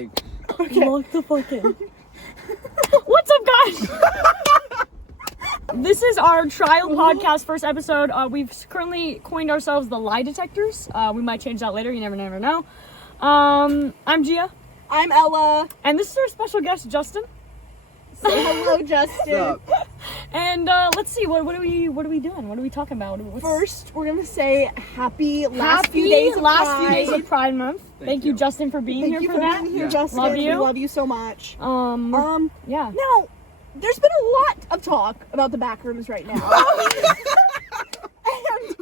saying. Okay. Lock the fuck in. What's up, guys? This is our trial podcast first episode. We've currently coined ourselves the Lie Detectors. We might change that later. You never know. I'm Gia. I'm Ella. And this is our special guest, Justin. Say hello, Justin. And let's see, what are we doing? What are we talking about? First, we're gonna say happy last few days of Pride Month. Thank you, Justin, for being here for that. Thank you for being here, Justin. Love you. We love you so much. Yeah. Now, there's been a lot of talk about the Backrooms right now. And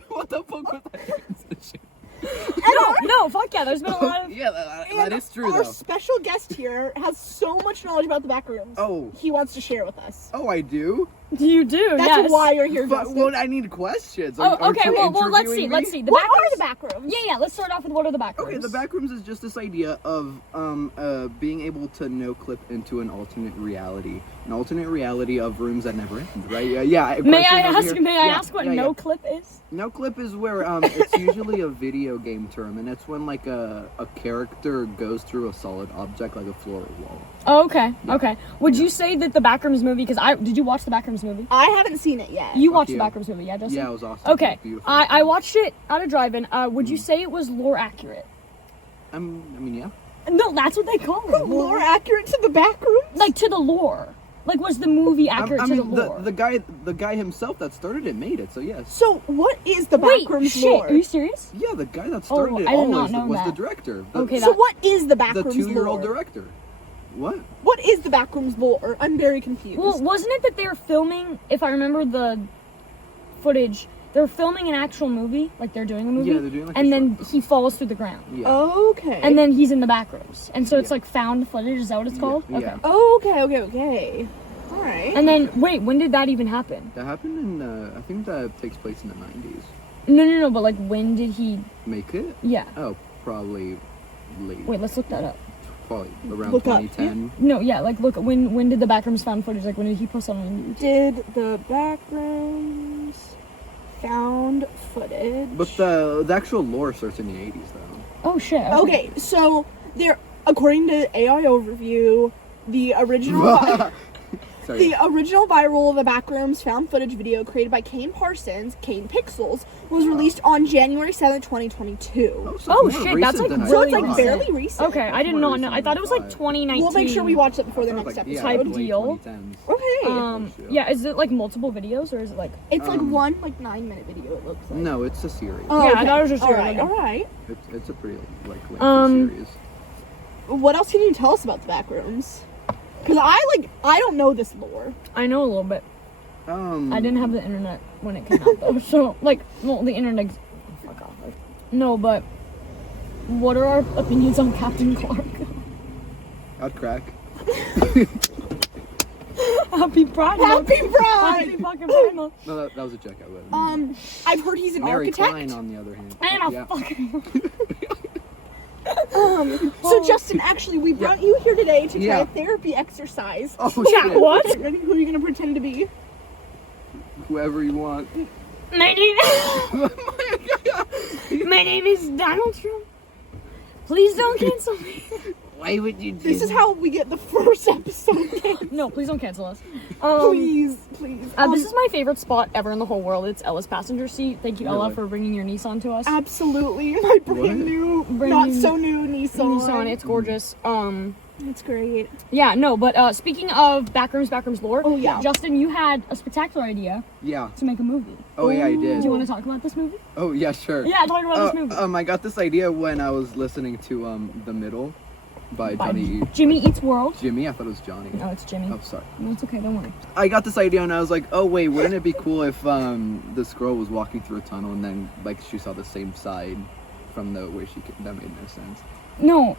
What the fuck was that? No, fuck yeah, there's been a lot of... Yeah, that is true, our though. special guest here has so much knowledge about the Backrooms. Oh. He wants to share with us. Oh, I do? You do, That's yes. why you're here, But, Justin. well, I need questions. Okay, well, let's see. What are the Backrooms? Yeah, let's start off with what are the Backrooms? Okay, the Backrooms is just this idea of being able to no-clip into an alternate reality. An alternate reality of rooms that never end, right? Yeah. May I ask what no-clip is? No-clip is where it's usually a video game term, and it's when like a character goes through a solid object like a floor or wall. Oh, okay, okay. Would you say that the Backrooms movie, did you watch the Backrooms movie? I haven't seen it yet. You watched the Backrooms movie, yeah, Justin? Yeah, it was awesome. Okay, It was beautiful. I watched it at a drive-in. Would you say it was lore accurate? I mean, yeah. No, that's what they call it. More accurate to the Backrooms? Like, to the lore. Like, was the movie accurate to the lore? The guy himself that started it made it, so yes. So, what is the Backrooms lore? Are you serious? Yeah, the guy that started it I did all not know was that. the director. Okay, So what is the The Backrooms 2-year-old lore? director. What? What is the Backrooms lore? I'm very confused. Well, wasn't it that they were filming, if I remember the footage, they were filming an actual movie, like they're doing a movie, Yeah, they're doing like a and then short he falls through the ground. Yeah. Okay. And then he's in the back rooms. And so it's Yeah. like found footage, is that what it's called? Yeah. Okay. Okay. Alright. And then, wait, when did that even happen? That happened in, I think that takes place in the 90s. No, but like when did he, Make it? yeah. Oh, probably late. Wait, let's look that up. Probably around Look up. 2010. No, yeah, like look, when did the Backrooms found footage, like when did he post it on YouTube? Did the Backrooms found footage? But the actual lore starts in the 80s, though. Oh shit. Okay, so there, according to AI Overview, the original Sorry. the original viral of the Backrooms found footage video created by Kane Parsons, Kane Pixels, was released on January 7th, 2022. So Oh, it's more shit, that's, recent like, than I So it's thought. like recent. barely recent. Okay, I did more not recent know. I than thought it was like I thought. 2019. We'll make sure we watch it before the That was next like, episode. yeah, Type late deal. 2010s. Okay. Yeah, is it like multiple videos or is it like... It's like Um, one 9-minute video, it looks like. No, it's a series. Oh, Yeah, okay. I thought it was just Alright, okay. alright. It's a pretty like lengthy series. What else can you tell us about the Backrooms? Because I don't know this lore. I know a little bit. I didn't have the internet when it came out though, so like, well, the internet. Fuck off. Like, no, but what are our opinions on Captain Clark? I'd crack. Happy Pride Month. Happy Pride! Happy fucking Pride Month. No, that was a joke. I would. I've heard he's an Mary architect. Klein, on the other hand. And a Yeah. fucking. So Justin, actually, we brought you here today to try Yeah. a therapy exercise. Oh Yeah, shit! what? Ready? Who are you gonna pretend to be? Whoever you want. My name is Donald Trump. Please don't cancel me. Why would you do This is how we get the first episode. No, please don't cancel us. Please. This is my favorite spot ever in the whole world. It's Ella's passenger seat. Thank you, Ella, Really? for bringing your Nissan to us. Absolutely, my brand new, not so new Nissan. Nissan, it's gorgeous. It's great. Yeah, no, but speaking of Backrooms lore. Oh, yeah. Justin, you had a spectacular idea Yeah. to make a movie. Oh yeah, I Do did. you want to talk about this movie? Oh yeah, sure. Yeah, talk about this movie. I got this idea when I was listening to The Middle by Johnny. Jimmy Eats World. Jimmy, I thought it was Johnny. No, it's Jimmy. Oh, sorry. No, it's okay, don't worry. I got this idea and I was like, oh wait, wouldn't it be cool if this girl was walking through a tunnel and then like she saw the same side from the where she that made no sense. No,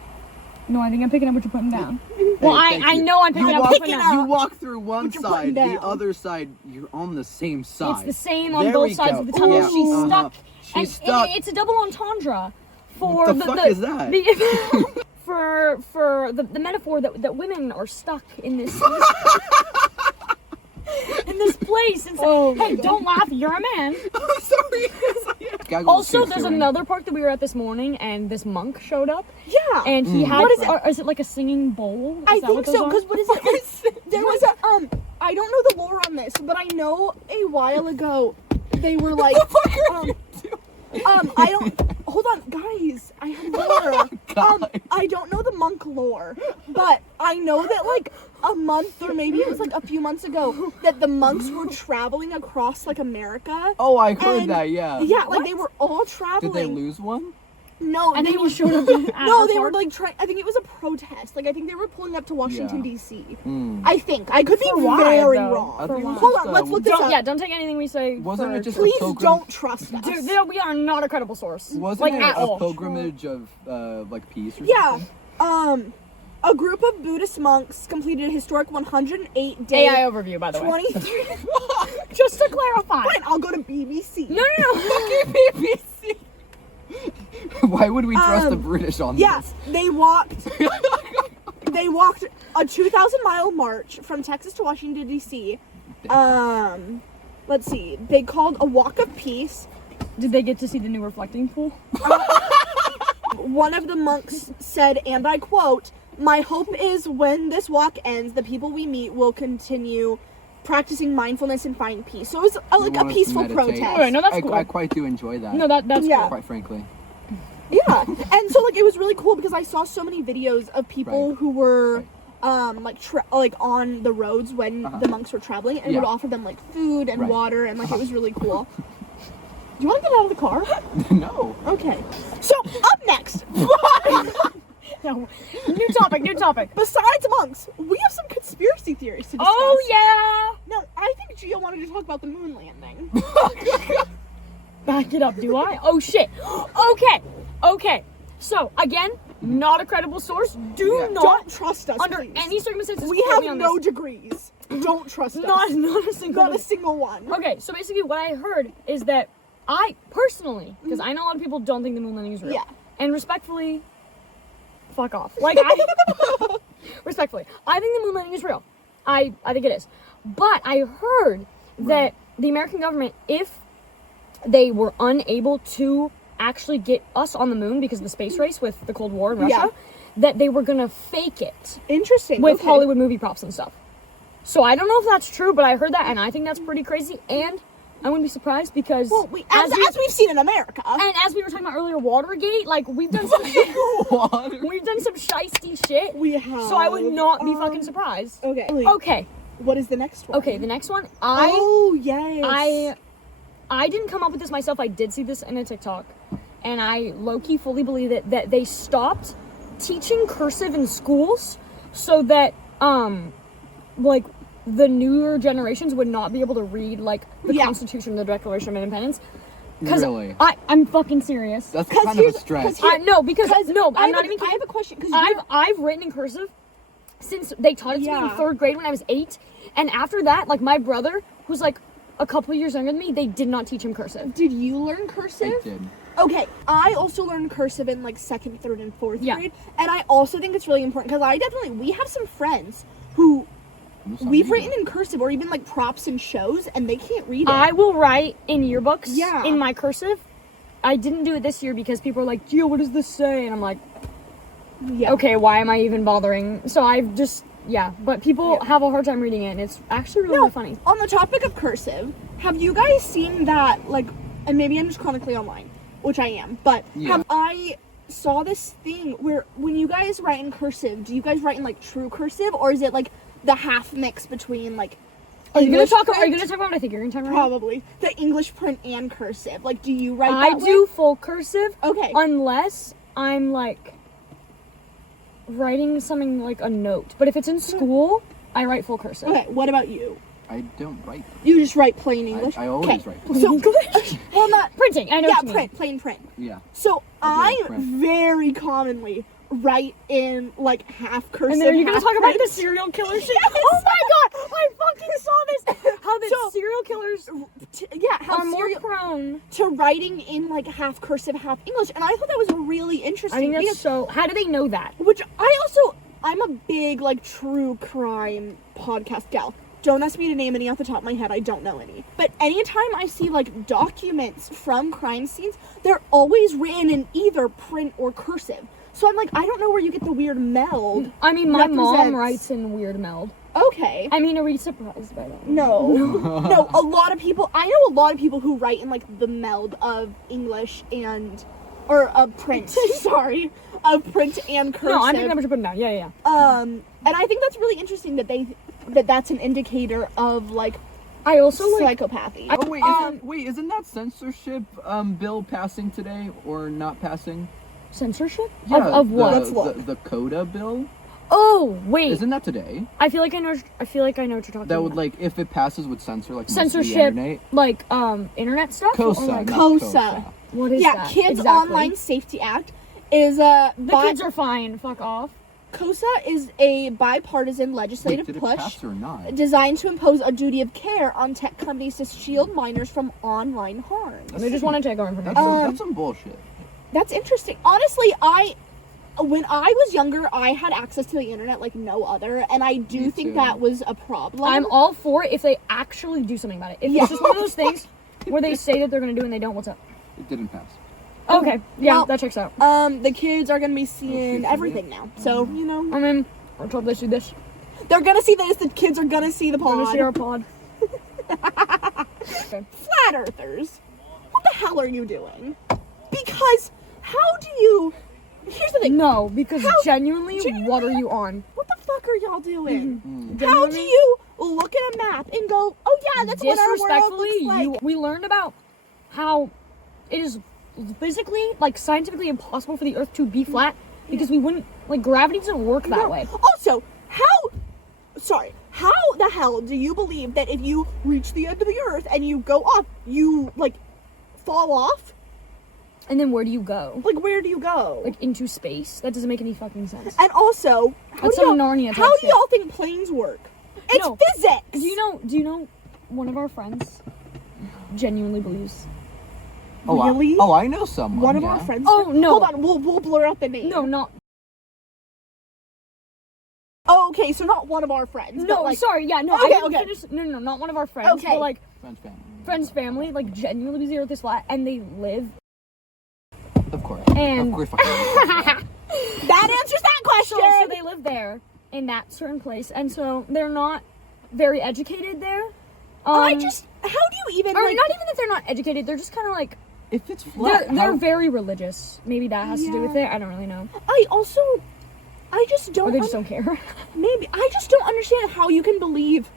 I think I'm picking up what you're putting down. Well, Hey, I know I'm picking up what you're putting down. You walk through one What you're putting side, the down. other side, you're on the same side. It's the same on There both we sides go. of the tunnel. Yeah, She's stuck. She's And stuck. It's a double entendre for What the fuck is that? for the metaphor that women are stuck in this. in this place and say, Oh my hey, God. don't laugh, you're a man. I'm sorry. Gaggle was Also, too there's soon. another park that we were at this morning, and this monk showed up, Yeah. and he had, What is it? is it like a singing bowl? Is I that think what those so, are? because what is it? There was a, I don't know the lore on this, but I know a while ago they were like, I don't, hold on, guys, I have lore. God. I don't know the monk lore, but I know that like a month or maybe it was like a few months ago that the monks were traveling across like America. Oh, I heard And- that, yeah. Yeah, like they were all Did traveling. they lose one? No, And they then were he showed up at No, our they were park. like trying. I think it was a protest. Like I think they were pulling up to Washington Yeah. D.C. Mm. I think I could be For why, very though? wrong. I For think it why? was Hold just, on, let's look this Don't, up. yeah, don't take anything we say. Wasn't for it just a Please pilgrim- don't trust us. Dude, we are not a credible source. Wasn't like it at a all. pilgrimage of like peace or Yeah. something? A group of Buddhist monks completed a historic 108-day. AI overview, by the way. 23. Just to clarify. Fine, I'll go to BBC. No. BBC. Why would we trust the Um, British on Yes, they walked. They walked a 2,000-mile march from Texas to Washington D.C. Let's see. They called a walk of peace. Did they get to see the new reflecting pool? One of the monks said, and I quote, "My hope is when this walk ends, the people we meet will continue practicing mindfulness and find peace." So it was They like a wanted to peaceful meditate. protest. Alright, no, that's I, cool. I quite do enjoy that. No, that's Yeah. cool. Quite frankly. Yeah, and so like it was really cool because I saw so many videos of people Right. who were like on the roads when the monks were traveling and Yeah. would offer them like food and Right. water and like it was really cool. Do you want to get out of the car? No. Okay. So up next, No. New topic. besides monks, we have some conspiracy theories to discuss. Oh, yeah. No, I think Gia wanted to talk about the moon landing. Back it up, do I? Oh, shit. Okay. So, again, not a credible source. Do Yeah. not, Don't trust us, under please. any circumstances, We quote have me on no this. degrees. Don't trust us. Not a single Not a one. single one. Okay, so basically what I heard is that I, personally, because I know a lot of people don't think the moon landing is real. Yeah. And respectfully, fuck off. Respectfully, I think the moon landing is real. I think it is. But I heard that the American government, if they were unable to actually get us on the moon because of the space race with the Cold War in Russia, Yeah. that they were gonna fake it Interesting. with okay. Hollywood movie props and stuff. So I don't know if that's true, but I heard that and I think that's pretty crazy. And I wouldn't be surprised because Well, as we've seen in America. and as we were talking about earlier, Watergate, like we've done some shit. We've done some shiesty shit. We have. So I would not be fucking surprised. Okay. Okay. What is the next one? Okay, the next one. Oh yes. I didn't come up with this myself. I did see this in a TikTok. And I low-key fully believe that they stopped teaching cursive in schools so that like the newer generations would not be able to read like the Yeah. Constitution, the Declaration of Independence. Because Really? I'm fucking serious. That's 'Cause kind of a here's- stretch. 'cause here- No, because no, I'm not even I kidding. have a question because I've written in cursive since they taught it to me in Yeah. 3rd grade when I was 8, and after that, like my brother, who's like a couple years younger than me, they did not teach him cursive. did you learn I cursive? did. Okay, I also learned cursive in like 2nd, 3rd, and 4th Yeah. grade, and I also think it's really important because we have some friends who we've written in cursive or even like props in shows, and they can't read it. I will write in yearbooks Yeah. in my cursive. I didn't do it this year because people are like, Gio, what does this say? And I'm like, yeah. okay, why am I even bothering? So I've just, but people Yeah. have a hard time reading it, and it's actually really, No, really funny. on the topic of cursive, have you guys seen that, like, and maybe I'm just chronically online, which I am, but Yeah. I saw this thing where when you guys write in cursive, do you guys write in like true cursive, or is it like the half mix between like Are you gonna English talk print? about what I think you're gonna talk about? Probably the English print and cursive. Like, do you write I that do way? full cursive. Okay. Unless I'm like writing something like a note. But if it's in school, I write full cursive. Okay, what about you? I don't write. You just write plain English? I always Okay. write. So, English? well, not Printing, I know yeah, what you mean. plain print. Yeah. So I I do print. very commonly write in like half cursive. And then you're gonna half talk about the print. serial killer shit? Yes. Oh my god! I fucking saw this! How the So- serial killers How are more serial prone. to writing in like half cursive, half English, and I thought that was really interesting. I think that's because- so. How do they know that? which I'm a big like true crime podcast gal. Don't ask me to name any off the top of my head. I don't know any. But anytime I see, like, documents from crime scenes, they're always written in either print or cursive. So I'm like, I don't know where you get the weird meld. I mean, my mom represents- writes in weird meld. Okay. I mean, are we surprised by that? No. No, a lot of people, I know a lot of people who write in, like, the meld of English and, or print, sorry, of print and cursive. No, I'm picking up what you're putting down. Yeah. And I think that's really interesting that that's an indicator of, like, I also like. psychopathy. Oh wait, isn't that censorship bill passing today or not passing? Censorship? Yeah, Of what? Let's look. The CODA bill. Oh wait. Isn't that today? I feel like I know. I feel like I know what you're talking That about. would like if it passes would censor like most of the Censorship, internet. like internet stuff. Or, COSA, like, not COSA. what is Yeah, that? Kids Exactly. Online Safety Act is The kids are fine. Fuck off. COSA is a bipartisan legislative Wait, did it push pass or not? designed to impose a duty of care on tech companies to shield minors from online harm. They just want to take our information. That's some bullshit. That's interesting. Honestly, when I was younger, I had access to the internet like no other, and I do Me think too. that was a problem. I'm all for it if they actually do something about it. If Yeah. it's just one of those things where they say that they're gonna do and they don't, what's up? It didn't pass. Okay, yeah, Well, that checks out. the kids are gonna be seeing see everything now, so you know I mean, I told they see this. they're gonna see this. The kids are gonna see the I'm gonna pod. see our pod. Okay. Flat earthers, what the hell are you doing? Because how do you? Here's the thing. No, because How- genuinely, what are you on? What the fuck are y'all doing? Mm. How do Genuinely, you look at a map and go, "Oh yeah, that's what our world disrespectfully, looks like"? we learned about how it is physically, like scientifically impossible for the Earth to be flat because we wouldn't, like, gravity doesn't work that No. way. Also, how the hell do you believe that if you reach the end of the earth and you go up, you like fall off? And then where do you go? Like, where do you go? Like, into space? That doesn't make any fucking sense. And also, how That's do y'all, some Narnia type how do shit. y'all think planes work? It's No. physics. Do you know one of our friends genuinely believes? Really? I know someone. One of yeah. our friends. Oh, no. Hold on, we'll blur out the name. No, not. Oh, okay, so not one of our friends. No, but like, sorry, yeah, no. Okay, I didn't okay. finish. No, not one of our friends. Okay. But, like, Friends, family. friends' family, like, genuinely believes the Earth is flat, and they live. Of course. And- Of course. Fucking that answers that question. So they live there in that certain place, and so they're not very educated there. How do you even or like? not even that they're not educated. They're just kind of like If it's flat, they're very religious. Maybe that has to do with Yeah. it. I don't really know. I just don't. Or they just don't care. Maybe I just don't understand how you can believe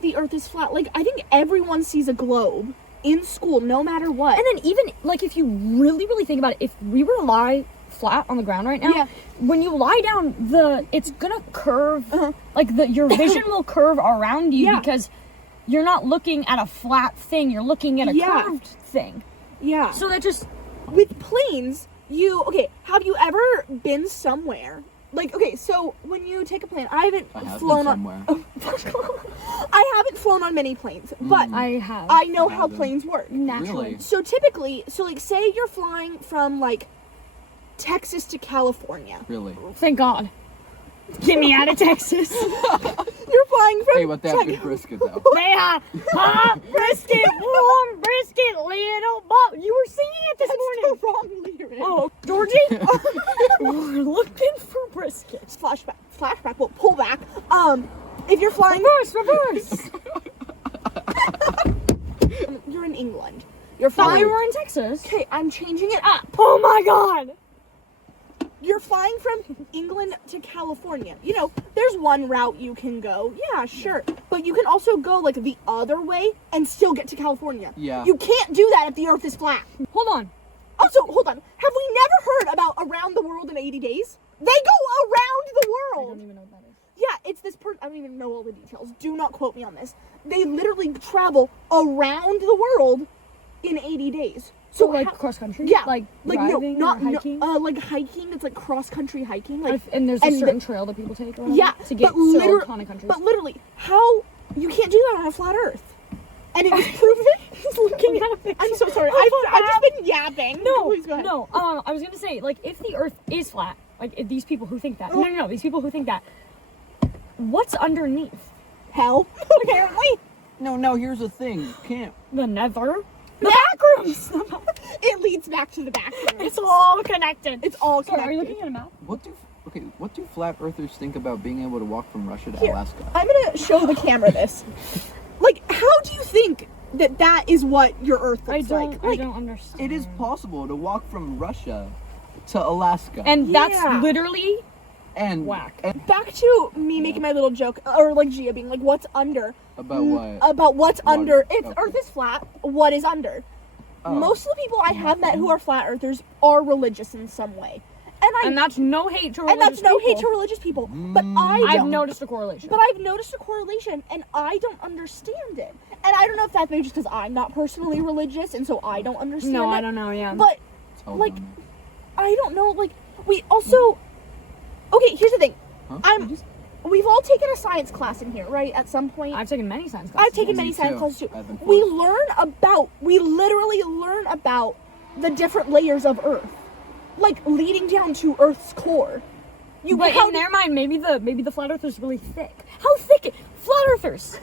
the Earth is flat. Like, I think everyone sees a globe in school, no matter what. And then even like if you really think about it, if we were to lie flat on the ground right now, Yeah. when you lie down, it's gonna curve. Uh-huh. Like your vision will curve around you Yeah. because you're not looking at a flat thing. You're looking at a Yeah. curved thing. Yeah. So that just With planes, have you ever been somewhere? Like, okay, so when you take a plane, I haven't I have flown been on. somewhere. I haven't flown on many planes, but I have I know I how haven't. planes work. naturally. Really? So typically, like, say you're flying from like Texas to California. Really. Thank God. Get me out of Texas. You're flying from. Hey, but they have Tex- good brisket though. They have hot brisket, warm brisket, little ball. You were singing it this morning. That's the wrong lyric. Oh, Georgie, we're looking for brisket. Flashback. Well, pull back. If you're flying, Reverse. you're in England. You're Thought we flying. were in Texas. Okay, I'm changing it up. Oh my God. You're flying from England to California. You know, there's one route you can go. Yeah, sure. But you can also go like the other way and still get to California. Yeah. You can't do that if the Earth is flat. Hold on. Also, hold on. Have we never heard about Around the World in 80 Days? They go around the I world. don't even know what that is. Yeah, it's this person. I don't even know all the details. Do not quote me on this. They literally travel around the world in 80 days. So So like how- cross country? yeah, Like no, driving not or hiking? like hiking. It's like cross country hiking. Like And there's a and certain trail that people take or whatever yeah, to get but to liter- ton of countries. But literally, how you can't do that on a flat Earth? And it was proven. He's looking at a picture. I'm so sorry. of a I've just map. been yapping. No, Please go ahead. no. I was gonna say, like, if the Earth is flat, like, if these people who think that, no, these people who think that, what's underneath? hell, apparently. No, here's the thing. You can't. The nether. The backrooms. It leads back to the back room. It's all connected. It's all Sorry, connected. are you looking at a map? What do flat earthers think about being able to walk from Russia to Here, Alaska? I'm gonna show the camera this. Like, how do you think that is what your Earth looks like? I don't understand. It is possible to walk from Russia to Alaska. And Yeah. that's literally and whack. And Back to me making my little joke, or like Gia being like, "What's under?" about what? About what's Water. under. If Okay. Earth is flat, what is under? Oh. Most of the people I have met who are flat earthers are religious in some way, And that's no hate to religious and that's no hate people. to religious people. But I I've don't. noticed a correlation. But I've noticed a correlation, and I don't understand it. And I don't know if that's maybe just because I'm not personally religious, and so I don't understand it. No, I don't know, yeah. But Tell like, them. I don't know. Like, we also. Okay, here's the thing. Huh? We've all taken a science class in here, right? At some point. I've taken many science classes. I've taken Me many too. science classes too. I've been We forced. literally learn about the different layers of Earth, like leading down to Earth's core. But in their mind, maybe the flat earthers really thick. How thick? Flat earthers.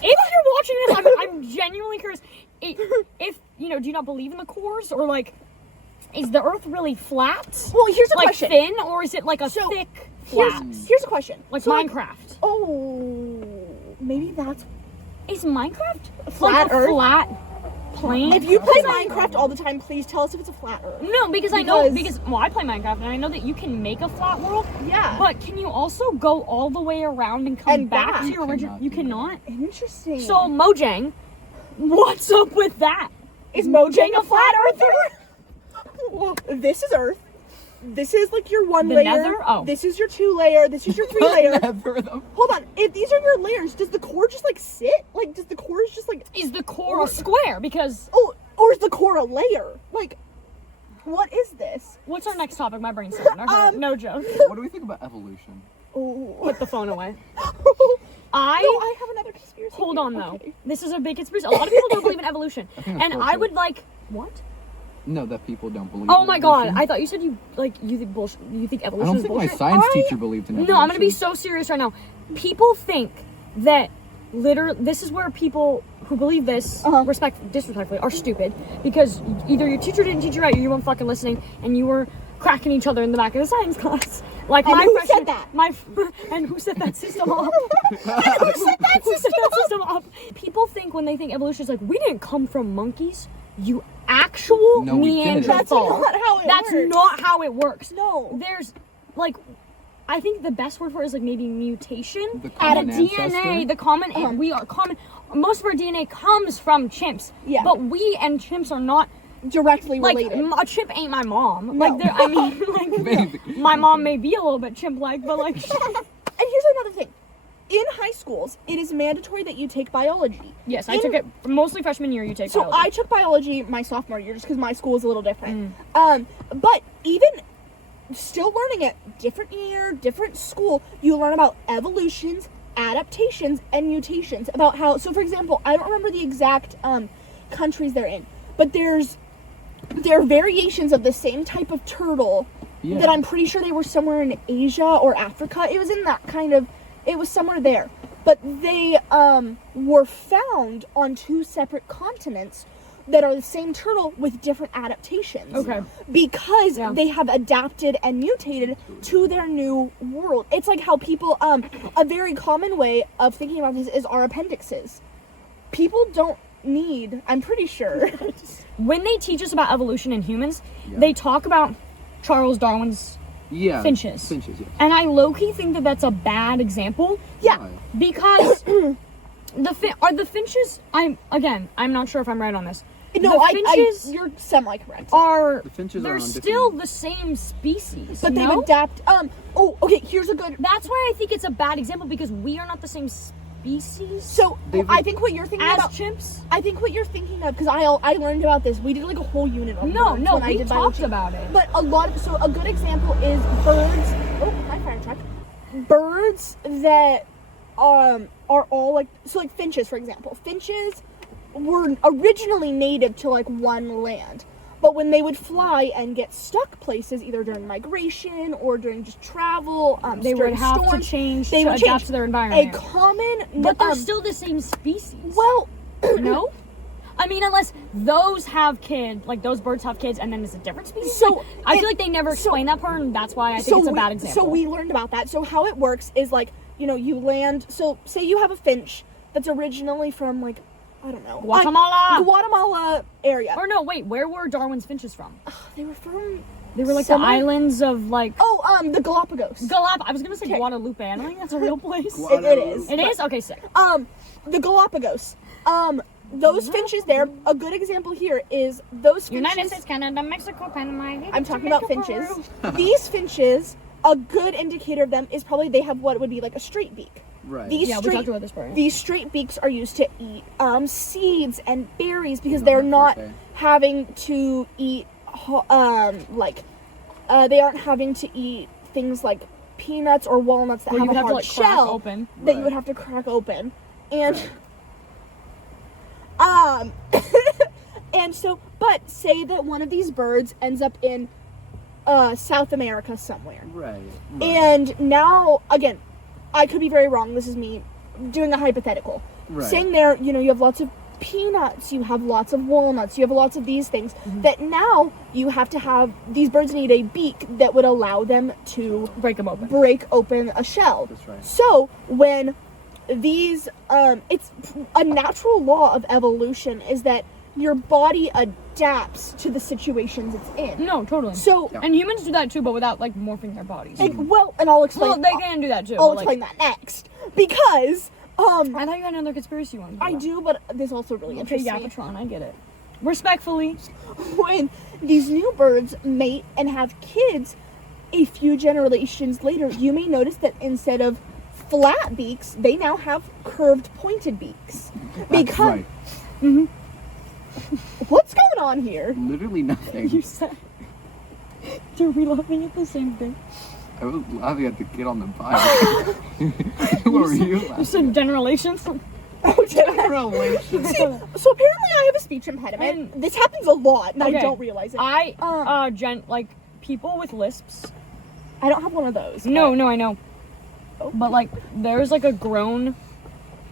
If you're watching this, I'm genuinely curious. If you know, do you not believe in the cores, or like, is the Earth really flat? Well, here's a like question. thin, or is it like a So, thick flat? Here's a question. Like So, Minecraft. Oh, maybe that's Is Minecraft Flat like a Earth? flat plane? If you play Minecraft all the time, please tell us if it's a flat Earth. No, because I know well, I play Minecraft and I know that you can make a flat world. Yeah. But can you also go all the way around and come And back back. to your original? cannot You do cannot. Interesting. So Mojang, what's up with that? is Mojang a flat Earther? This is Earth. This is like your one The layer. nether? Oh. This is your 2 layer. This is your 3 layer. Never them. Hold on. If these are your layers, does the core just like sit? Like, does the core just like? Is the core a square? Because Oh, or is the core a layer? Like, what is this? what's our next topic? My brain's starting to hurt. No joke. What do we think about evolution? Oh. Put the phone away. No, I I have another conspiracy. hold theory. on though. Okay. This is a big conspiracy. A lot of people don't believe in evolution, think that's and I bullshit. would like what? No, that people don't believe. Oh in my god! evolution. I thought you said you think bullshit. You think I evolution don't is think my bullshit. science teacher believed in evolution. No, I'm gonna be so serious right now. People think that this is where people who believe this disrespectfully are stupid, because either your teacher didn't teach you right, or you weren't fucking listening, and you were cracking each other in the back of the science class. Like And my who freshman, said that? And who set that system up? Who set that system up? People think when they think evolution is like, we didn't come from monkeys. You actual No, we didn't. Neanderthal. That's not how it That's works. not how it works. No. There's like, I think the best word for it is like maybe mutation. The common DNA, ancestor? the common, we are common. Most of our DNA comes from chimps. Yeah. But we and chimps are not Directly like related. a chimp ain't my mom. No. Like I mean, like Maybe. my mom may be a little bit chimp-like, but like. And here's another thing. In high schools, it is mandatory that you take biology. Yes, I took it mostly freshman year. You take So biology. I took biology my sophomore year just because my school is a little different. But even still learning it, different year, different school, you learn about evolutions, adaptations, and mutations. About how, so for example, I don't remember the exact countries they're in, but there are variations of the same type of turtle Yeah. that I'm pretty sure they were somewhere in Asia or Africa. It was in that kind of, it was somewhere there. But they were found on 2 separate continents that are the same turtle with different adaptations. Okay. Because Yeah. they have adapted and mutated to their new world. It's like how people, a very common way of thinking about this is our appendixes. People don't need, I'm pretty sure. When they teach us about evolution in humans, Yeah. they talk about Charles Darwin's Yeah. finches. Finches, yes. And I low-key think that that's a bad example Yeah. Why? because the finches, I'm not sure if I'm right on this. No, the finches you're semi-correct. are The finches they're are on still different- the same species. But they've no? adapted, okay, here's a good, That's why I think it's a bad example, because we are not the same species so They've- I think what you're thinking as about, chimps. I think what you're thinking of, because I learned about this, we did like a whole unit on No, birds no, when I we did talked biology. about it. But a good example is birds, my fire truck, birds that are all like, so like finches, for example. Finches were originally native to like one land, But when they would fly and get stuck places, either during migration or during just travel, They would during have storms, to change they to would adapt change. to their environment. A common, But they're still the same species. well, No? I mean, unless those have kids, like those birds have kids, and then it's a different species. So, Like, I feel like they never explain that part, and that's why I think it's a bad example. So we learned about that. So how it works is like, you know, you land. So say you have a finch that's originally from like, I don't know, Guatemala area. Or no, wait, where were Darwin's finches from? They were from. They were like somewhere- the islands of like. The Galapagos. I was gonna say Okay. Guadalupe. I don't think that's a real place. It is. It is? Okay, sick. The Galapagos. Those finches there. A good example here is those finches. United States, Canada, Mexico, Panama. I'm talking about finches. These finches, a good indicator of them is probably they have what would be like a straight beak. Right. These Yeah, we straight, talked about this part. These straight beaks are used to eat seeds and berries because they're not having to eat they aren't having to eat things like peanuts or walnuts that Where have you a would have to hard like crack shell open. that you would have to crack open. And and so, but say that one of these birds ends up in South America somewhere. Right. And now, again, I could be very wrong. This is me doing a hypothetical. Right. Saying there, you know, you have lots of peanuts, you have lots of walnuts, you have lots of these things that now you have to have, these birds need a beak that would allow them to Break them open. break open a shell. That's right. So when these, it's a natural law of evolution is that your body adapts to the situations it's in. No, totally. So, And humans do that too, but without like morphing their bodies. and I'll explain. Well, they can do that too. I'll but, like, explain that next because I thought you had another conspiracy one. I do, but this also really Okay, interests me. Yapatron, I get it. Respectfully. When these new birds mate and have kids, a few generations later, you may notice that instead of flat beaks, they now have curved, pointed beaks. Because Right. what's going on here? Literally nothing. You said. Are we laughing at the same thing? I was laughing at the kid on the bike. What were you You laughing said generations? Oh, did I? at? Relation. So apparently I have a speech impediment. And- This happens a lot, and I Okay. don't realize it. Like people with lisps. I don't have one of those. No, I know. But like, there's like a grown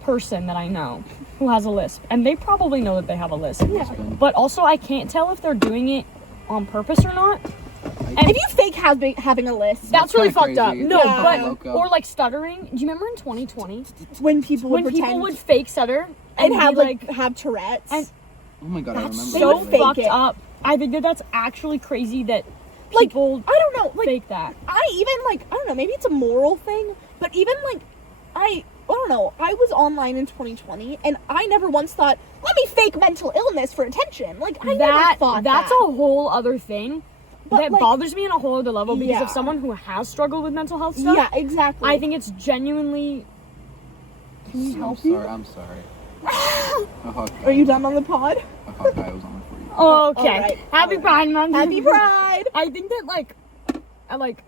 person that I know who has a lisp, and they probably know that they have a lisp. Yeah. But also, I can't tell if they're doing it on purpose or not. And If you fake having a list, that's really kinda fucked up. crazy. No, Yeah. but Loco. or like stuttering. Do you remember in 2020 when people would when pretend people would fake stutter and be have like have Tourette's. and- Oh my god, I That's remember so so that. fake fucked it. up? I think that's actually crazy that Like, people I don't know, like fake that. I even like I don't know, maybe it's a moral thing, but even like I don't know, I was online in 2020 and I never once thought, let me fake mental illness for attention. Like I never thought that's that. a whole other thing But, that like- bothers me on a whole other level because Yeah. of someone who has struggled with mental health stuff. Yeah, exactly. I think it's genuinely. Can you help I'm you? sorry. I'm sorry. A hawk Are you done on the pod? A Hawkeye was on it for you. Oh, okay. Alright, Happy alright. Pride Month. Happy Pride. I think that like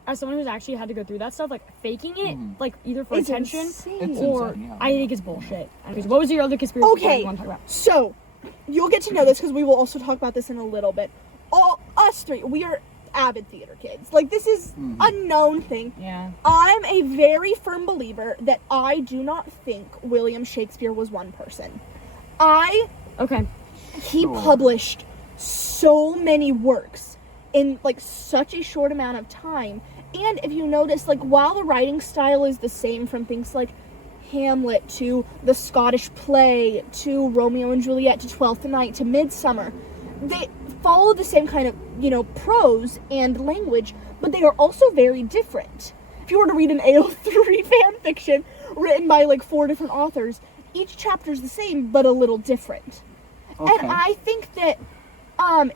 as someone who's actually had to go through that stuff, like faking it, like either for It's attention insane. It's or insane, yeah. I think it's bullshit. Anyways, what was your other conspiracy theory Okay, you want to talk about? so you'll get to know this because we will also talk about this in a little bit. All us three, we are avid theater kids. Like this is a known thing. Yeah. I'm a very firm believer that I do not think William Shakespeare was one person. Okay. He Sure. published so many works in like such a short amount of time. And if you notice, like while the writing style is the same from things like Hamlet to the Scottish play to Romeo and Juliet to Twelfth Night to Midsummer, they follow the same kind of, you know, prose and language, but they are also very different. If you were to read an AO3 fan fiction written by like 4 different authors, each chapter is the same but a little different. Okay. And I think that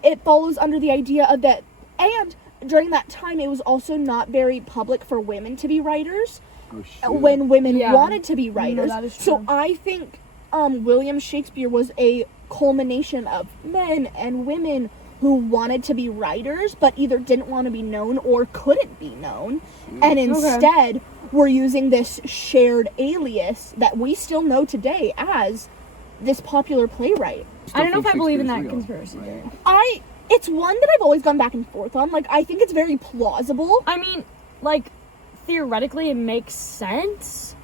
it follows under the idea of that, and during that time it was also not very public for women to be writers Oh, shit. when women Yeah. wanted to be writers. that is So true. I think William Shakespeare was a culmination of men and women who wanted to be writers but either didn't want to be known or couldn't be known, and instead were using this shared alias that we still know today as this popular playwright. I don't know if I think believe in that Shakespeare's real, conspiracy right? theory. It's one that I've always gone back and forth on. Like, I think it's very plausible. I mean, like, theoretically it makes sense,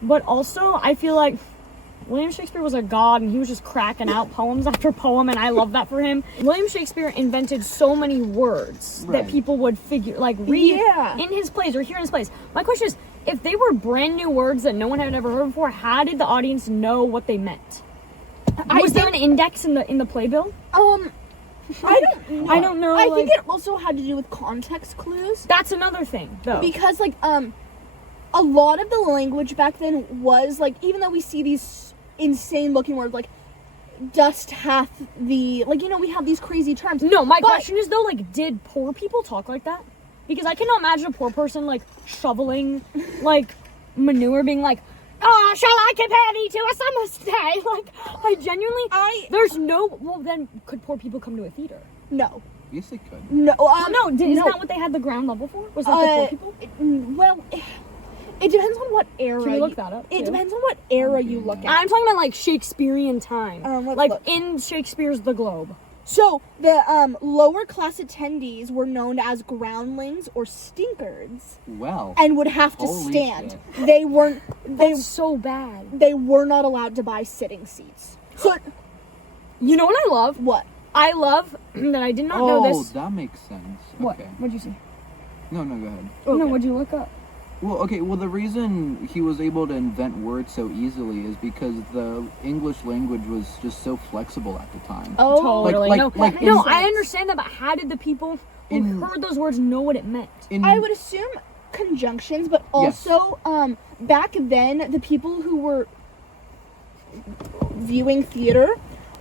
but also I feel like William Shakespeare was a god and he was just cracking out poems after poem, and I love that for him. William Shakespeare invented so many words that people would read in his plays or hear in his plays. My question is, if they were brand new words that no one had ever heard before, how did the audience know what they meant? Was there an index in the playbill? I don't know. I think like, it also had to do with context clues. That's another thing, though. Because, like, a lot of the language back then was, like, even though we see these insane-looking words, like, dust hath the... Like, you know, we have these crazy terms. No, my question is, though, like, did poor people talk like that? Because I cannot imagine a poor person, like, shoveling, like, manure, being like, "Oh, shall I compare thee to a summer's day?" Like, I genuinely... There's no... Well, then, could poor people come to a theater? No. Yes, they could. No, isn't that what they had the ground level for? Was that the poor people? Well, it depends on what era. Can you look that up, It too? depends on what era you look at. I'm talking about, like, Shakespearean time. Let's like, look. in Shakespeare's The Globe. So, the lower class attendees were known as groundlings or stinkards. Well. And would have to holy stand. shit. They weren't... That's so bad. They were not allowed to buy sitting seats. So, you know what I love? what? I love that I did not know Oh, this. that makes sense. What? Okay. What'd you see? No, go ahead. No, Okay. what'd you look up? Well, okay, well, the reason he was able to invent words so easily is because the English language was just so flexible at the time. Oh, Totally. like no, in- I understand that, but how did the people who heard those words know what it meant? I would assume conjunctions, but also, back then, the people who were viewing theater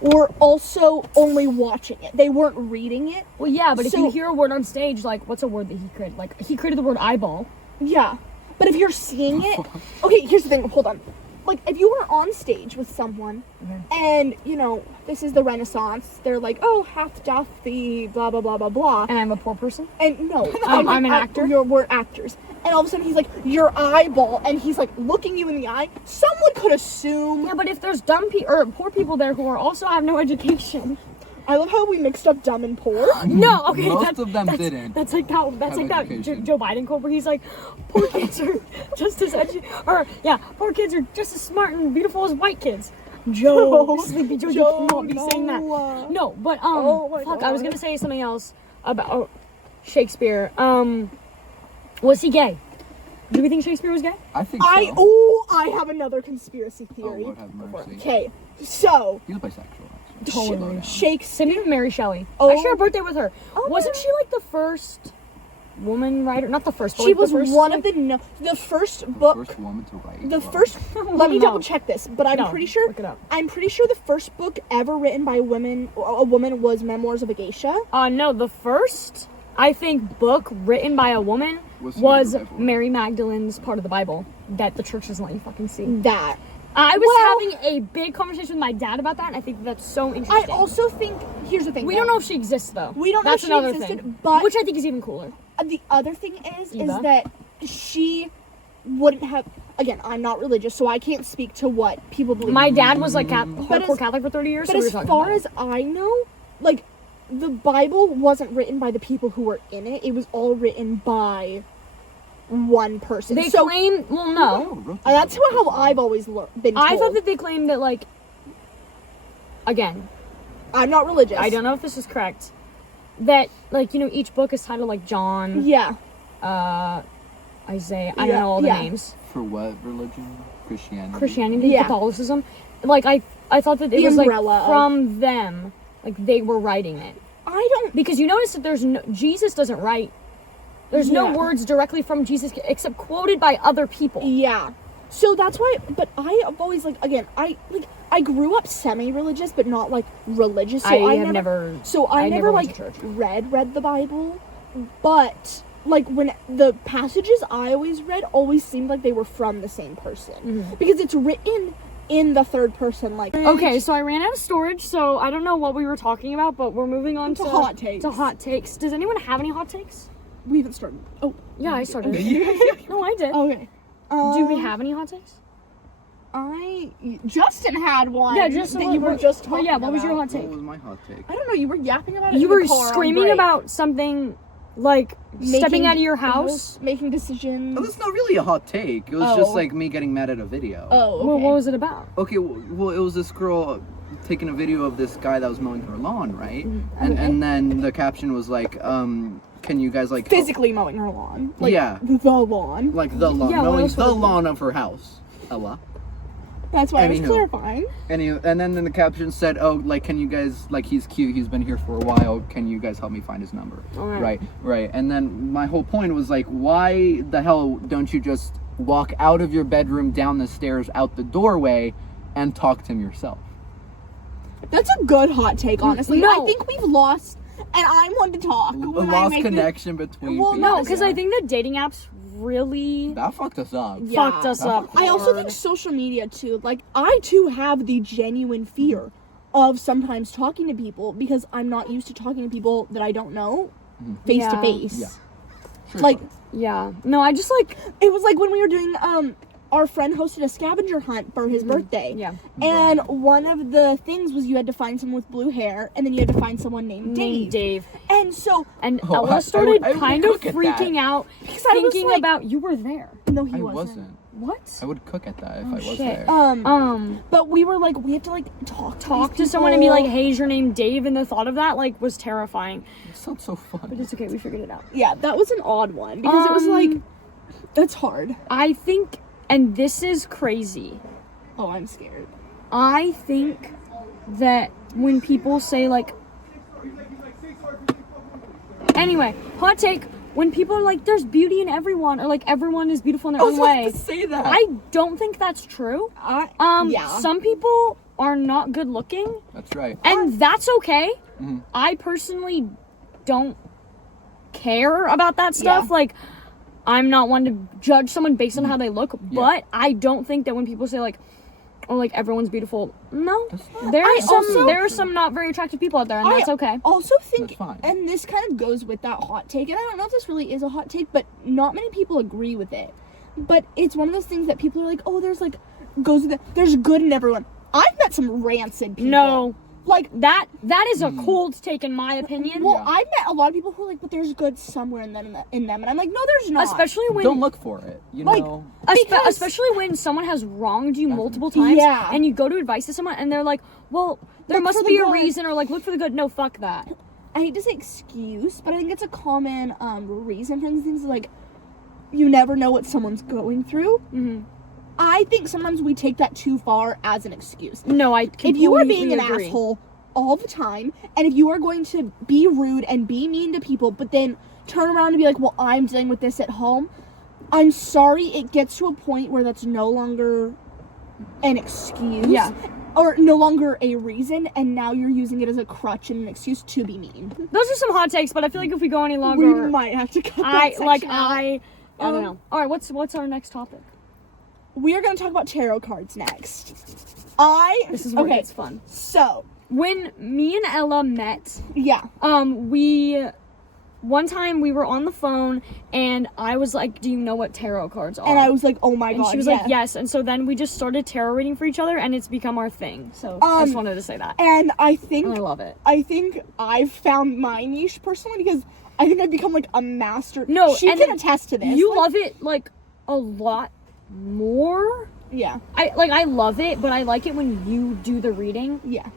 were also only watching it. They weren't reading it. Well, yeah, but if So- you hear a word on stage, like, what's a word that he created? Like, he created the word eyeball. Yeah. But if you're seeing it... Okay, here's the thing. Hold on. Like, if you were on stage with someone, and, you know, this is the Renaissance, they're like, "Oh, hath doth the blah, blah, blah, blah, blah." And I'm a poor person? And no. I'm an actor? We're actors. And all of a sudden he's like, "Your eyeball," and he's like looking you in the eye. Someone could assume... Yeah, but if there's dumb people, or poor people there who are also have no education. I love how we mixed up dumb and poor. No, okay. Most of them didn't. That's like that education. Joe Biden quote where he's like, poor kids are just as poor kids are just as smart and beautiful as white kids. Joe, Sleepy Joe, you cannot be saying that. No, but I was gonna say something else about Shakespeare. Was he gay? Do we think Shakespeare was gay? I think so. I have another conspiracy theory. Oh, Lord have mercy. Okay, so He was bisexual, actually. Totally. Shakespeare. Same with Mary Shelley. Oh. I share a birthday with her. Oh, Wasn't she like the first woman writer? Not the first, but She like was the first, one like, of the first book. First woman to write. The Wow. first. Let me No. double check this, but I'm No, pretty sure. look it up. I'm pretty sure the first book ever written by a woman was Memoirs of a Geisha. No, the first, I think, book written by a woman Was was the Bible. Mary Magdalene's part of the Bible that the church doesn't let you fucking see. That. I was Well- having a big conversation with my dad about that, and I think that's so I interesting. also think. Here's the thing. We though. don't know if she exists, though. We don't know That's if she another existed, thing, but- which I think is even cooler. The other thing is Eva? that she wouldn't have. Again, I'm not religious, so I can't speak to what people believe. My dad was like But hardcore as- Catholic for 30 years, But so we were as talking far about it. as I know, like, the Bible wasn't written by the people who were in it. It was all written by one person. They so claim, well, no. that's how I've always been told. I thought that they claimed that, like, again, I'm not religious. I don't know if this is correct, that, like, you know, each book is titled, like, John, Yeah. Isaiah, I don't know all the names. For what religion? Christianity. Christianity, Yeah. Catholicism. Like, I thought that it The was, like, umbrella of- from them, like, they were writing it. I don't. Because you notice that Jesus doesn't write, there's no Yeah. words directly from Jesus except quoted by other people. Yeah. So that's why. But I've always I grew up semi-religious, but not like religious. So I I have never. So I never went like to church. read the Bible, but like when the passages I always read always seemed like they were from the same person because it's written in the third person. Like Okay, so I ran out of storage, so I don't know what we were talking about, but we're moving on to hot takes. To hot takes. Does anyone have any hot takes? we haven't started. Oh Yeah, I started. No, I did. okay. Do we have any hot takes? Justin had one. Yeah, Justin, that you were just talking what was your about. hot take? What was my hot take? I don't know. You were yapping about it. You in the were car on screaming break. about something like stepping out of your house. making decisions. Oh, that's not really a hot take. It was just like me getting mad at a video. Oh, okay. Well, what was it about? Okay, well, it was this girl taking a video of this guy that was mowing her lawn, right? Mm-hmm. And then the caption was like, can you guys like physically mowing her lawn. Like, yeah, the lawn. like the lawn, Yeah, what mowing else the would it be? lawn of her house, Ella. That's why I was Anywho. clarifying. And then the caption said, "Oh, like, can you guys, like, he's cute, he's been here for a while, can you guys help me find his number?" Alright. Right. And then my whole point was, like, why the hell don't you just walk out of your bedroom, down the stairs, out the doorway, and talk to him yourself? That's a good hot take, honestly. No. I think we've lost, and I'm one to talk. A when I lost make connection between Well, people. No, because I think the dating apps really That fucked us up. Yeah. fucked us up. I also think hard. social media too. Like, I too have the genuine fear of sometimes talking to people because I'm not used to talking to people that I don't know face to Yeah. face. Yeah. Sure. Like, Yeah. No, I just like. it was like when we were doing our friend hosted a scavenger hunt for his birthday. Yeah. And one of the things was you had to find someone with blue hair, and then you had to find someone named Dave. Dave. And so, And Oh, Ella I started would kind of cook at freaking that. out, because I was thinking like, about you were there. no, he I wasn't. wasn't. What? I would cook at that if I was shit. there. But we were like, we have to like talk To someone and be like, "Hey, is your name Dave?" And the thought of that like was terrifying. It sounds so fun. But it's okay, we figured it out. yeah, that was an odd one because it was like, that's hard. I think, and this is crazy. Oh, I'm scared. I think that when people say like, anyway, hot take. When people are like, "There's beauty in everyone," or like, "Everyone is beautiful in their own way," to say that. I don't think that's true. Yeah. Some people are not good looking, That's right. and that's okay. Mhm. I personally don't care about that stuff. Yeah. Like, I'm not one to judge someone based on how they look, but I don't think that when people say like, "Oh, like everyone's beautiful," no, there are some not very attractive people out there, and that's okay. Also think, That's fine. and this kind of goes with that hot take, and I don't know if this really is a hot take, but not many people agree with it. But it's one of those things that people are like, oh, there's like, goes with it, there's good in everyone. I've met some rancid people. No, Like, that is a cold take in my opinion. well, Yeah. I've met a lot of people who are like, but there's good somewhere in them, and I'm like, no, there's not. Especially when Don't look for it. You Like, know. because- especially when someone has wronged you multiple times, Yeah. and you go to advice to someone, and they're like, "Well, there Look must for the be a good." reason," or like, "Look for the good." No, fuck that. I hate to say excuse, but I think it's a common reason for these things. Like, you never know what someone's going through. Mm-hmm. I think sometimes we take that too far as an excuse. No, I If completely you are being an agree. asshole all the time, and if you are going to be rude and be mean to people, but then turn around and be like, well, I'm dealing with this at home, I'm sorry, it gets to a point where that's no longer an excuse. Yeah. Or no longer a reason, and now you're using it as a crutch and an excuse to be mean. Those are some hot takes, but I feel like if we go any We longer, might have to cut that I section out. I don't know. All right, what's our next topic? We are going to talk about tarot cards next. This is where okay, it's fun. so, When me and Ella met, yeah. one time we were on the phone and I was like, "Do you know what tarot cards are?" And I was like, oh my And god, she was yeah. like, "Yes." And so then we just started tarot reading for each other, and it's become our thing. So I just wanted to say that. And I think And I love it. I think I've found my niche personally because I think I've become like a master. No, she and can attest to this. You like, love it like a lot more. yeah, I love it, but I like it when you do the reading. yeah,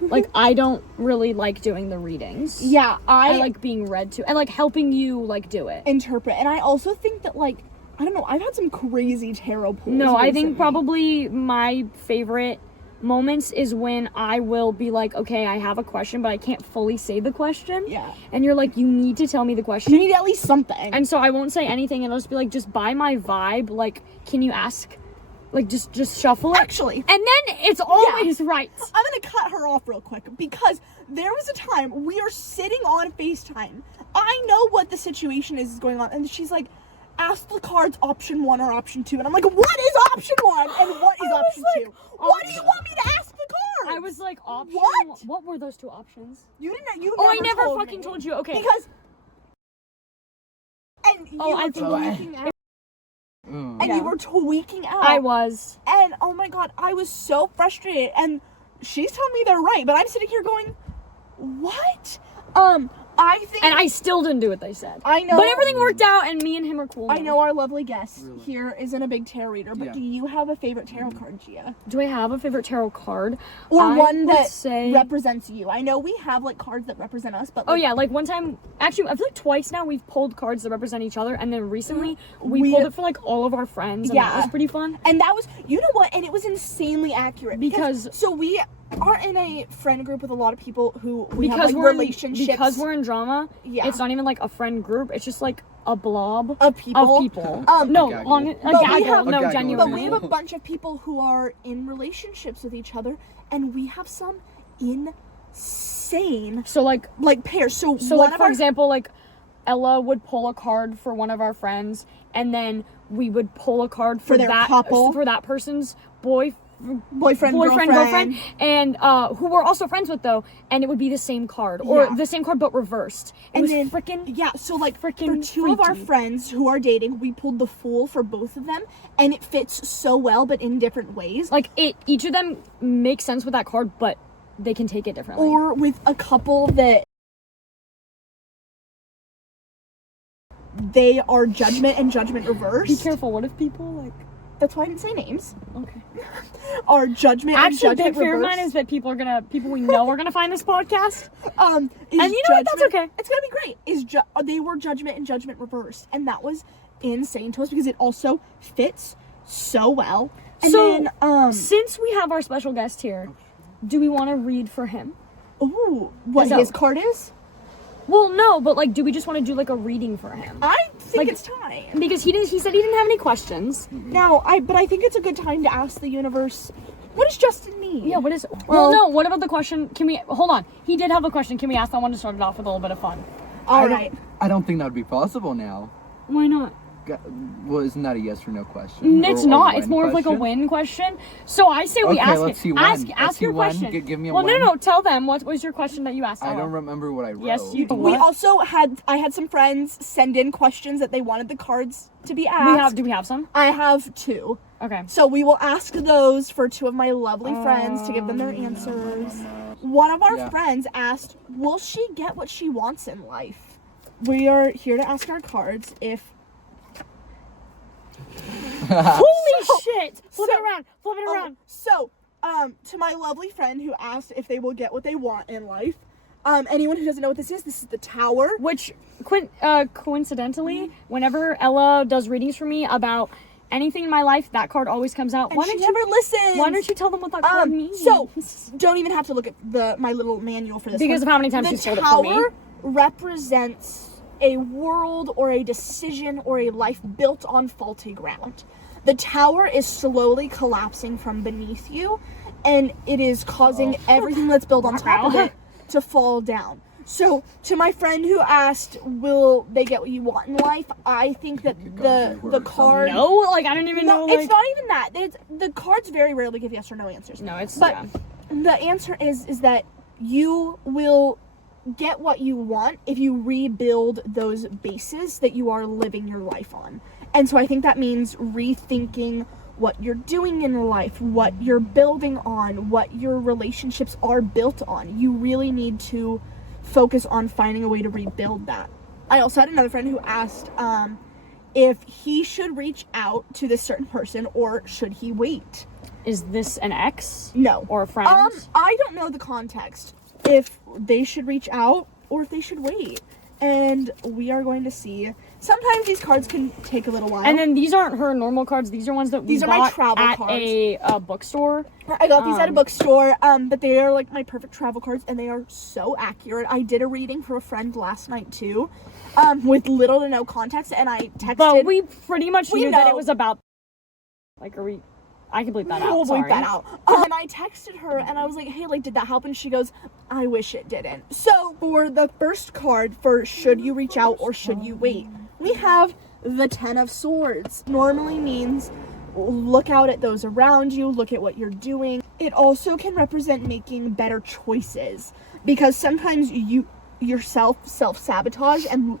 Like, I don't really like doing the readings. yeah. I like being read to. I like helping you like do it. interpret, and I also think that like I don't know. I've had some crazy tarot pulls. No, I think recently. probably my favorite moments is when I will be like, "Okay, I have a question, but I can't fully say the question." Yeah. And you're like, "You need to tell me the You question." need at least something. And so I won't say anything, and I'll just be like, "Just by my vibe, like, can you ask?" Like, just shuffle it. Actually, And then it's always right. I'm gonna cut her off real quick because there was a time we are sitting on FaceTime. I know what the situation is going on, and she's like, ask the cards option 1 or option 2. And I'm like, what is option 1 and what is option 2? What do you want me to ask the cards? I was like, option. What? What were those two options? You didn't. You Oh, I never never told fucking me. told you. Okay. Because. And you Oh, I were think looking at. and Yeah. you were tweaking out. I was. And oh my god, I was so frustrated. And she's telling me they're right, but I'm sitting here going, what? I think. And I still didn't do what they said. I know. But everything worked out, and me and him are cool now. I know our lovely guest Really? here isn't a big tarot reader, but Yeah. do you have a favorite tarot card, Gia? Do I have a favorite tarot card? Or I one would that say... represents you? I know we have like cards that represent us, but Oh like, yeah, like one time, actually I feel like twice now we've pulled cards that represent each other, and then recently we We- pulled it for like all of our friends, and that Yeah. was pretty fun. and that was, you know what? And it was insanely accurate Because- so we are in a friend group with a lot of people who we have Because like we're relationships. because we're in drama, Yeah. it's not even like a friend group, it's just like a blob of people. of people. No, gaggle. on a But we gaggle, have- no, A gaggle. genuinely. But we have a bunch of people who are in relationships with each other, and we have some insane So like pairs. So So, one like, of for our, example, like, Ella would pull a card for one of our friends, and then we would pull a card for their that couple. for that person's boyfriend, girlfriend, and who we're also friends with, though, and it would be the same card, or Yeah. the same card but reversed. It And was then- freaking Yeah, so like for freaking two of our freaky. friends who are dating, we pulled the Fool for both of them, and it fits so well, but in different ways. like it. Each of them makes sense with that card, but they can take it differently. Or with a couple that they are Judgment and Judgment be reversed. careful. What if people like? That's why I didn't say names. Okay. Are Judgment and Actually, Judgment big fear of reversed. mine is that people we know are gonna find this podcast. Is And you know what? That's Judgment- okay. It's gonna be great. They were Judgment and Judgment reversed, and that was insane to us because it also fits so well. And So, then, Since we have our special guest here, do we want to read for him? ooh, what So- his card is? Well, no, but like, do we just want to do like a reading for him? I think Like- it's time. Because he said he didn't have any questions. Now, but I think it's a good time to ask the universe, what does Justin need? Yeah, what is? Well- Well, no. What about the question? Can we hold on? He did have a question. Can we ask that one to start it off with a little bit of fun? All right. I don't think that would be possible now. Why not? Well, isn't that a yes or no question? It's Or not. a It's when more of like a question? win question. So I say we Okay, ask let's it. see Ask when. ask Let's see your when. question. Give me a well, when. no. Tell them what was your question that you asked. I Ella? don't remember what I wrote. Yes, you do. We What? also I had some friends send in questions that they wanted the cards to be asked. Do we have some? I have two. Okay. So we will ask those for two of my lovely friends to give them their answers. One of our Yeah. friends asked, will she get what she wants in life? We are here to ask our cards if... Holy shit! Flip it so- around. Flip it around. So, to my lovely friend who asked if they will get what they want in life, anyone who doesn't know what this is the Tower. Which, coincidentally, whenever Ella does readings for me about anything in my life, that card always comes out. And she never listens. Why don't you tell them what that card means? So, don't even have to look at my little manual for this Because one. of how many times the she's told it for me. Tower represents a world or a decision or a life built on faulty ground. The tower is slowly collapsing from beneath you, and it is causing everything that's built on top of it to fall down. So, to my friend who asked, will they get what you want in life? I think that the card... No, like I don't even know. it's Like, not even that. The cards very rarely give yes or no answers. no, it's But yeah. the answer is that you will get what you want if you rebuild those bases that you are living your life on. And so I think that means rethinking what you're doing in life, what you're building on, what your relationships are built on. You really need to focus on finding a way to rebuild that. I also had another friend who asked if he should reach out to this certain person or should he wait. Is this an ex? No. Or a friend? I don't know the context. If they should reach out or if they should wait. And we are going to see. Sometimes these cards can take a little while. And then these aren't her normal cards. These are ones that we These are my bought travel at cards. a bookstore. I got these at a bookstore, but they are like my perfect travel cards and they are so accurate. I did a reading for a friend last night too, with little to no context, and I texted. But we pretty much We knew that know. it was about. Like, are we? I can bleep that out. We'll Sorry. bleep that out. And I texted her and I was like, hey, like, did that help? And she goes, I wish it didn't. So for the first card for should you reach out or should you wait, we have the 10 of Swords. Normally means look out at those around you, look at what you're doing. It also can represent making better choices because sometimes you yourself self-sabotage and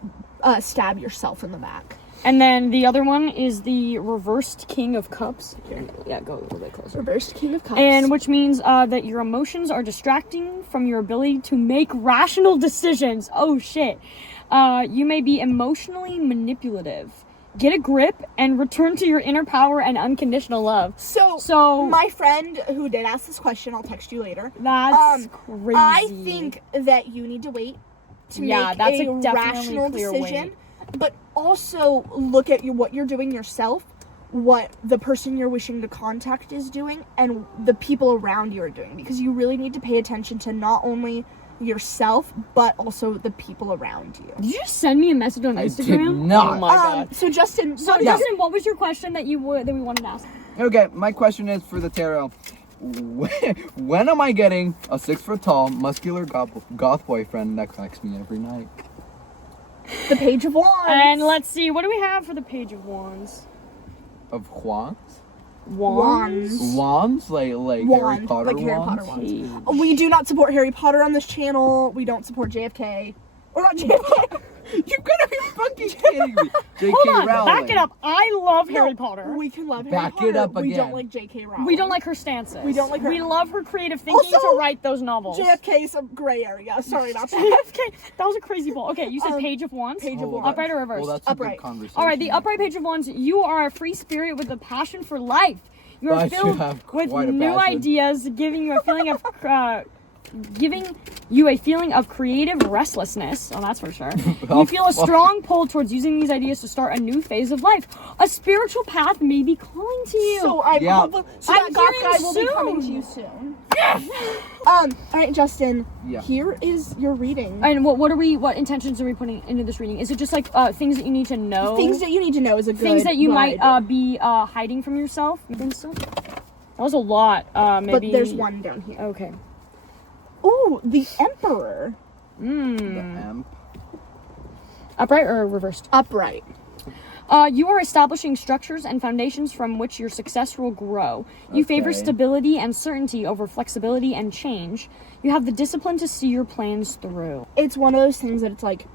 stab yourself in the back. And then the other one is the reversed King of Cups. Here, yeah, go a little bit closer. Reversed King of Cups. And which means that your emotions are distracting from your ability to make rational decisions. Oh shit. You may be emotionally manipulative. Get a grip and return to your inner power and unconditional love. So my friend who did ask this question, I'll text you later. That's crazy. I think that you need to wait to make that's a rational decision, but also look at what you're doing yourself, what the person you're wishing to contact is doing, and the people around you are doing, because you really need to pay attention to not only yourself but also the people around you. Did you just send me a message on Instagram? I did not. Oh my god. So Justin, Justin, what was your question that we wanted to ask? Okay, my question is for the tarot. When am I getting a 6-foot-tall, muscular goth boyfriend that cracks me every night? the Page of Wands. And let's see, what do we have for the Page of Wands? Of wands? Wands. Wands? Like Harry Wands, Potter like Harry wands? Potter wands. We do not support Harry Potter on this channel. We don't support JFK. Or not JFK. You gotta be fucking kidding me. J.K. Hold on, Rowling. back it up. I love Harry Potter. We can love Harry Back Potter. it up We don't again. like J.K. Rowling. We don't like her stances. We don't like her- We love her creative thinking Also, to write those novels. JFK is a gray area. Sorry about that. JFK. That was a crazy ball. Okay, you said Page of Wands. Page of Oh, Wands. Upright or reversed? Well, that's a Upright. good conversation. All right, the upright Page of Wands. You are a free spirit with a passion for life. You are But you filled have with quite a new passion. ideas, giving you a feeling of creative restlessness. Oh, that's for sure. You feel a strong pull towards using these ideas to start a new phase of life. A spiritual path may be calling to you. So I'm Yeah. hopeful, so I'm that goth hearing guy will be coming to soon. you soon. Yes. All right, Justin. Yeah. Here is your reading. And what intentions are we putting into this reading? Is it just like things that you need to know? Things that you need to know is a good Things that you might idea. be hiding from yourself? You think so? That was a lot. Maybe. But there's one down here. Okay. Ooh, the Emperor. The amp. Upright or reversed? Upright. You are establishing structures and foundations from which your success will grow. You favor Okay. stability and certainty over flexibility and change. You have the discipline to see your plans through. It's one of those things that it's like,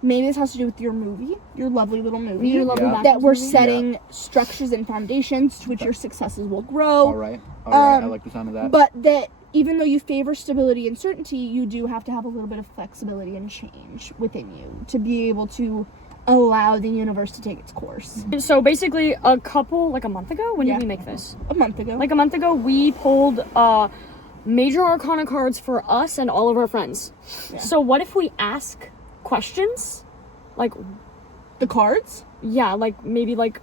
maybe this has to do with your movie, your lovely little movie. Your lovely Yeah. Backrooms That we're movie? setting structures and foundations to which your successes will grow. All right. I Um, like the sound of that. But that even though you favor stability and certainty, you do have to have a little bit of flexibility and change within you to be able to allow the universe to take its course. So basically, a month ago? When Yeah. did we make this? A month ago. Like a month ago, we pulled major arcana cards for us and all of our friends. Yeah. So what if we ask questions? Like, the cards. yeah, like maybe like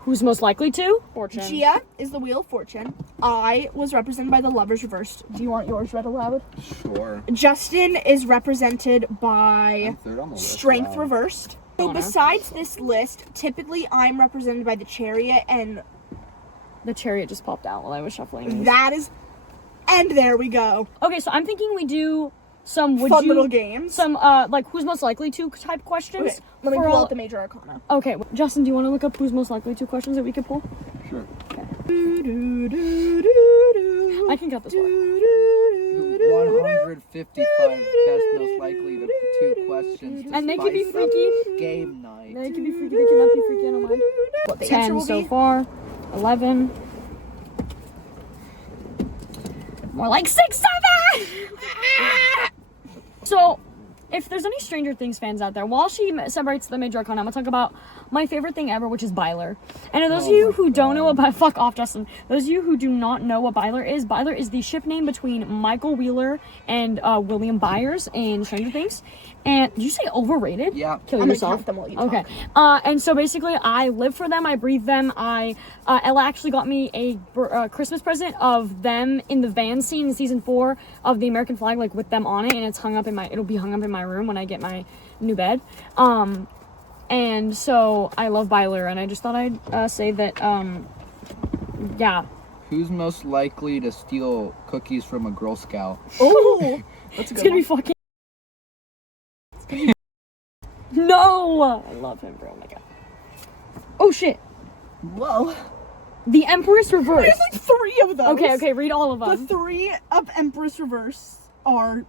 who's most likely to? Fortune. Gia is the Wheel of Fortune. I was represented by the Lovers Reversed. Do you want yours read aloud? Sure. Justin is represented by I'm third on the list. Strength Wow. Reversed. So Honor. besides this list, typically I'm represented by the Chariot, and The Chariot just popped out while I was shuffling these. that is, and there we go. Okay, so I'm thinking we do some Fun little games. some like who's most likely to type questions. Okay, let me for pull all- out the Major Arcana. Okay, Justin, do you want to look up who's most likely to questions that we could pull? Sure. I can cut this one. 155 best most likely to 2 questions. To And they could be spice up freaky. Game night. They can be freaky, they cannot be freaky, I don't mind. What the answer 10 will so be? far. 11. More like 6, 7! So, if there's any Stranger Things fans out there, while she separates the major arcana, I'm gonna talk about my favorite thing ever, which is Byler. And those of you who don't know what fuck off, Justin. Those of you who do not know what Byler is the ship name between Michael Wheeler and William Byers in Stranger Things. And did you say overrated? Yeah. Kill I'm gonna yourself. count them while you Okay. talk. And so basically, I live for them. I breathe them. Ella actually got me a Christmas present of them in the van scene in season 4 of the American flag, like with them on it, and it'll be hung up in my room when I get my new bed. And so I love Byler, and I just thought I'd say that. Yeah. Who's most likely to steal cookies from a Girl Scout? Oh, that's a It's good gonna be fucking. No! I love him, bro. Oh my god. Oh shit. Whoa. The Empress Reverse. There's like 3 of those. Okay, read all of The them. 3 of Empress Reverse are.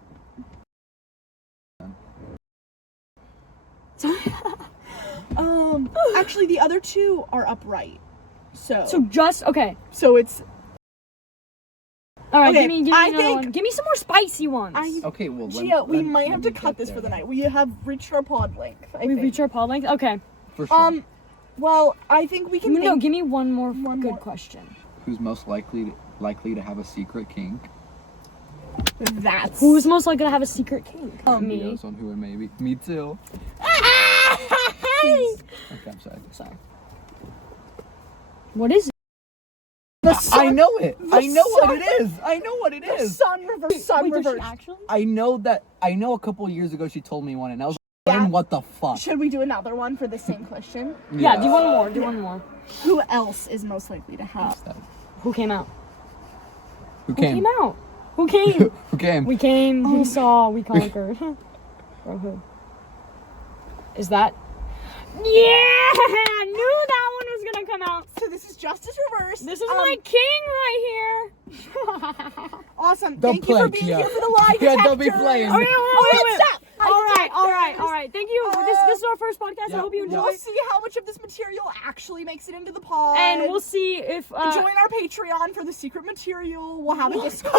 Actually, the other two are upright. So just okay. so it's All right, Okay, give me I another think- one. Give me some more spicy ones. Okay, well, Gia, we let- might let have me to cut get this for the there. night. We have reached our pod length. I we think. reach our pod length. Okay. For sure. Well, I think we can. No, think- give me one more One good more. question. Who's most likely to have a secret kink? That's Who's most likely to have a secret kink? Me. Videos on who and maybe. Me too. Please. Okay, I'm sorry. Sorry. What is it? The sun. I know it. the I know what sun- it is. I know what it The is. sun reverse. Sun Wait, does she reverse. actually? I know a couple years ago she told me one, and I was like, Yeah. what the fuck? Should we do another one for the same question? Yeah, do one more. Do one more. Who else is most likely to have? Who came out? Who Who came? came out? Who came? Who came? We came, we saw, we conquered. Bro, who? Is that? Yeah! I knew that one was gonna come out. So this is Justice Reverse. This is my king right here. Awesome. Don't Thank you for play, being Gia. here for the lie Yeah, detector. don't be playing. Okay, wait. Stop. All right. Thank you. This is our first podcast. I hope you enjoy. We'll see how much of this material actually makes it into the pod. And we'll see if join our Patreon for the secret material. We'll have a Discord.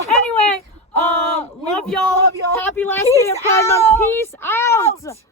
anyway, love y'all. Love y'all. Happy last Peace day of Pride out. Month. Peace out.